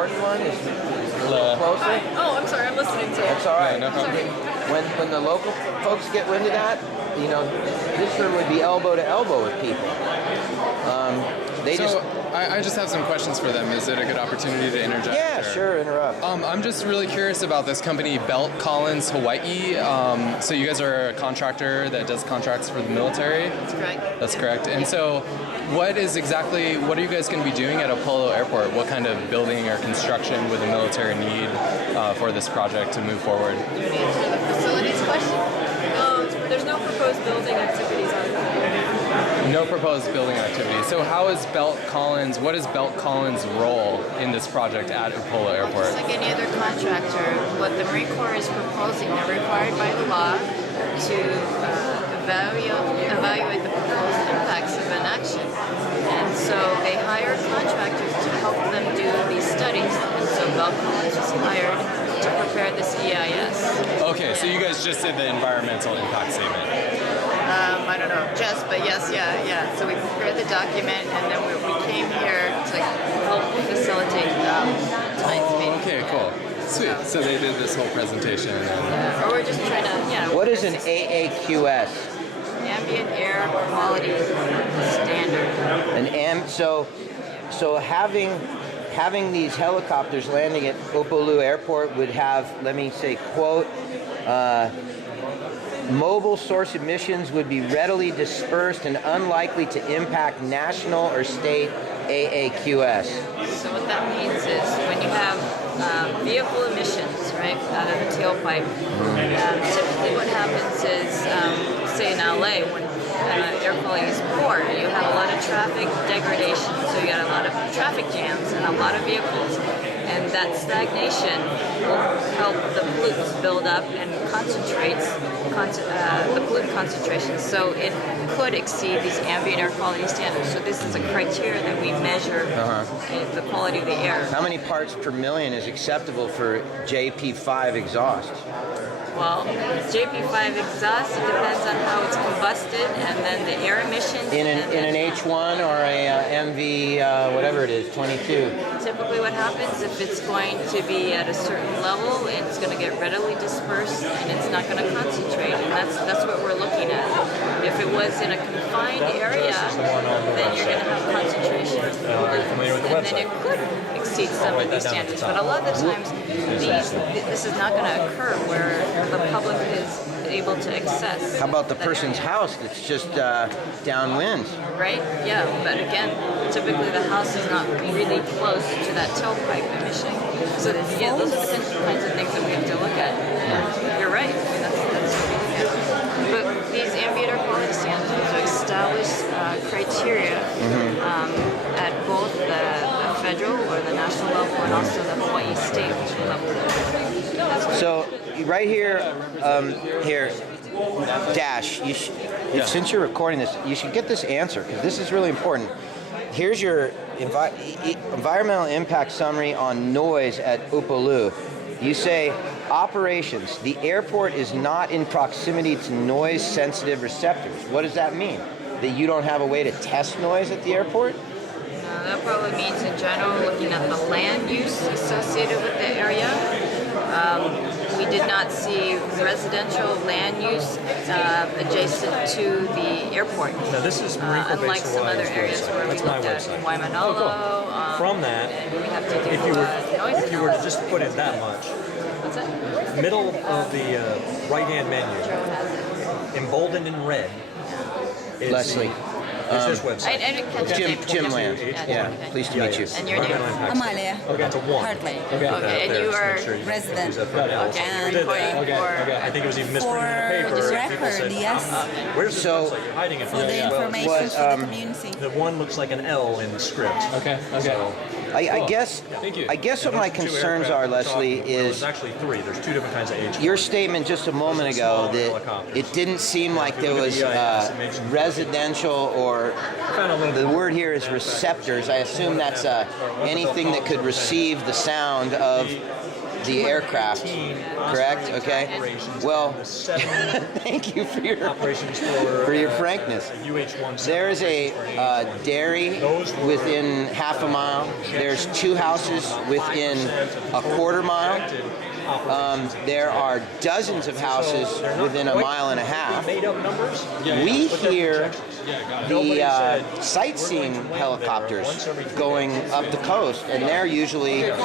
important one is a little closer. Oh, I'm sorry, I'm listening to you. That's all right. No problem. When the local folks get wind of that, you know, this sure would be elbow to elbow with people. I just have some questions for them. Is it a good opportunity to interject? Yeah, sure, interrupt. I'm just really curious about this company, Belt Collins Hawaii. So you guys are a contractor that does contracts for the military? That's correct. That's correct. And so what are you guys going to be doing at Upolu Airport? What kind of building or construction would the military need for this project to move forward? Do you answer the facilities question? There's no proposed building activities on that. No proposed building activity. So what is Belt Collins' role in this project at Upolu Airport? Just like any other contractor, what the Marine Corps is proposing, they're required by the law to evaluate the proposed impacts of an action. And so they hire contractors to help them do these studies. And so Belt Collins was hired to prepare this EIS. Okay, so you guys just did the environmental impact statement. I don't know, but yes, yeah. So we prepared the document, and then we came here to help facilitate tonight's meeting. Okay, cool. Sweet. So they did this whole presentation. Or we're just trying to, What is an AAQS? Ambient air quality standard. So having these helicopters landing at Upolu Airport would have, let me say, quote, mobile source emissions would be readily dispersed and unlikely to impact national or state AAQS. So what that means is when you have vehicle emissions, right, out of the tailpipe, typically what happens is, say in LA, when air quality is poor, you have a lot of traffic degradation, so you got a lot of traffic jams and a lot of vehicles. And that stagnation will help the pollutants build up and concentrates the pollutant concentrations. So it could exceed these ambient air quality standards. So this is a criteria that we measure the quality of the air. How many parts per million is acceptable for JP5 exhaust? Well, JP5 exhaust, it depends on how it's combusted, and then the air emissions. In an H1 or a MV, whatever it is, 22. Typically what happens, if it's going to be at a certain level, it's going to get readily dispersed and it's not going to concentrate, and that's what we're looking at. If it was in a confined area, then you're going to have concentration of pollutants, and then it could exceed some of these standards. But a lot of the times, this is not going to occur where the public is able to access. How about the person's house that's just downwind? Right? Yeah, but again, typically the house is not really close to that tailpipe emission. So yeah, those are the kinds of things that we have to look at. Yeah. You're right. I mean, that's what we look at. But these ambient air quality standards are established criteria at both the federal or the national level and also the Hawaii state level. So right here, Dash, since you're recording this, you should get this answer because this is really important. Here's your environmental impact summary on noise at Upolu. You say, operations, the airport is not in proximity to noise-sensitive receptors. What does that mean? That you don't have a way to test noise at the airport? That probably means in general looking at the land use associated with the area. We did not see residential land use adjacent to the airport. Now this is unlike some other areas where we looked at Waimanalo. From that, we have to do if you were to just put in that much, what's that? middle of the right-hand menu, emboldened in red, is Leslie. Is this website? I didn't catch your name. Jim Land. Yeah, pleased to meet you. And your name? Amalia. Okay, it's a 1. Hartley. Okay, and you are resident. Okay, you're recording for... I think it was even For misprinted in the paper. the and people record, said, yes. Where's the So- website? You're hiding it For from the us. information for the community. The 1 looks like an L in the script. Okay. So, I guess Thank you. I guess what those my are two concerns aircraft are, we're Leslie, talking- well, is there's actually 3. There's 2 different kinds of H. your statement just a moment Those are ago smaller that helicopters. it didn't seem like If you there look at was the EIS, it mentions- residential or Found a little the word here is receptors. I assume that's anything that could receive the sound of the aircraft, correct? Okay. Well, thank you for your frankness. There is a dairy within half a mile. There's 2 houses within a quarter mile. There are dozens of houses within a mile and a half. We hear the sightseeing helicopters going up the coast, and they're usually a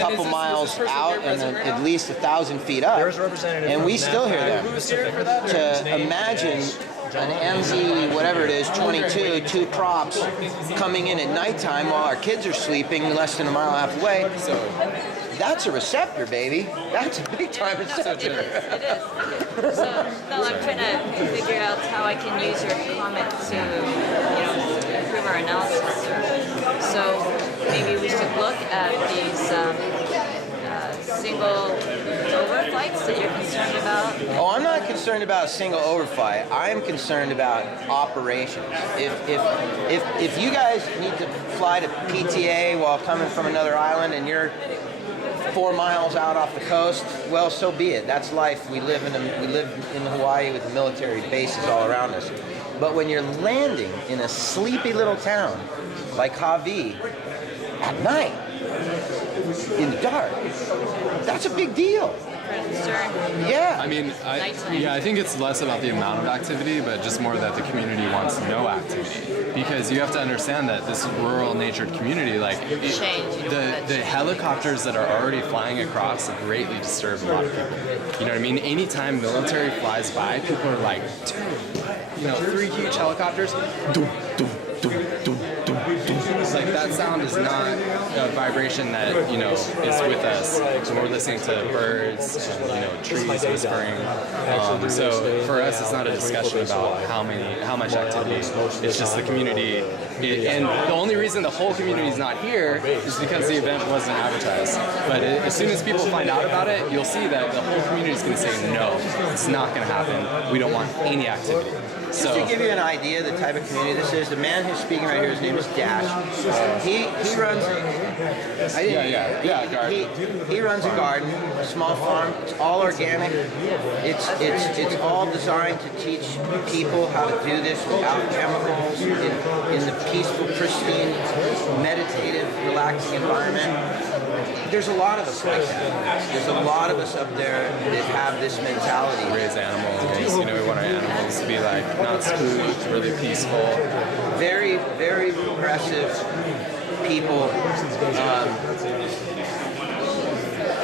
couple miles out and at least 1,000 feet up, and we still hear them. To imagine an MV, whatever it is, 22, 2 props coming in at nighttime while our kids are sleeping less than a mile and a half away. That's a receptor, baby. That's a big time receptor. It is. So, no, I'm trying to figure out how I can use your comment to, improve our analysis. So maybe we should look at these single overflights that you're concerned about. Oh, I'm not concerned about a single overflight. I am concerned about operations. If you guys need to fly to PTA while coming from another island and you're 4 miles out off the coast, well, so be it. That's life. We live in Hawaii with military bases all around us. But when you're landing in a sleepy little town like Hawaii at night, in the dark, that's a big deal. Yeah. I mean, I think it's less about the amount of activity, but just more that the community wants no activity. Because you have to understand that this rural natured community, like the helicopters that are already flying across greatly disturb a lot of people. You know what I mean? Anytime military flies by, people are like, dude, 3 huge helicopters, doom, doom, doom, doom, doom, doom. Like that sound is not a vibration that is with us when we're listening to birds, and, trees whispering. So for us, it's not a discussion about how much activity. It's just the community, and the only reason the whole community is not here is because the event wasn't advertised. But as soon as people find out about it, you'll see that the whole community is going to say no, it's not going to happen. We don't want any activity. So, just to give you an idea of the type of community this is, the man who's speaking right here, his name is Dash. He runs. He runs a garden, a small farm. It's all organic. It's all designed to teach people how to do this without chemicals, in the peaceful, pristine, meditative, relaxing environment. There's a lot of us like that. There's a lot of us up there that have this mentality. Raise animals. We want our animals to be like not spooked, really peaceful. Very, very progressive people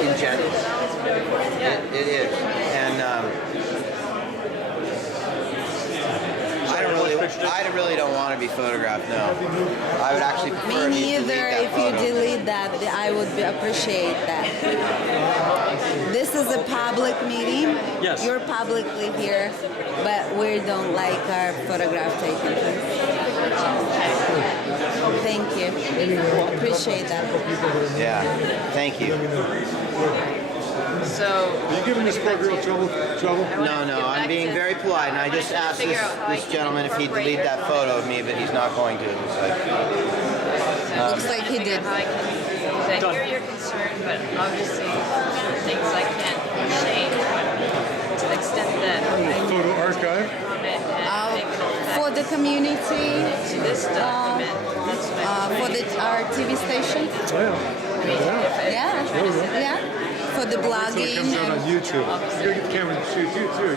in general. It is. And I really don't want to be photographed, no. I would actually prefer Me you to delete neither. that If photo. you delete that, I would appreciate that. This is a public meeting. Yes. You're publicly here, but we don't like our photograph taken. Thank you. Appreciate that. Yeah, thank you. So, Are you giving this poor girl trouble? No, I'm being very polite, and I just asked this gentleman if he'd delete that photo of me, but he's not going to. It's like, Looks like he did. I hear your concern, but obviously things I can't change. But to the extent that Photo archive? comment and make an effect For the community, to this document, that's my our TV station. Yeah. For the So it blogging. comes out on YouTube. You gotta get the camera to shoot you too.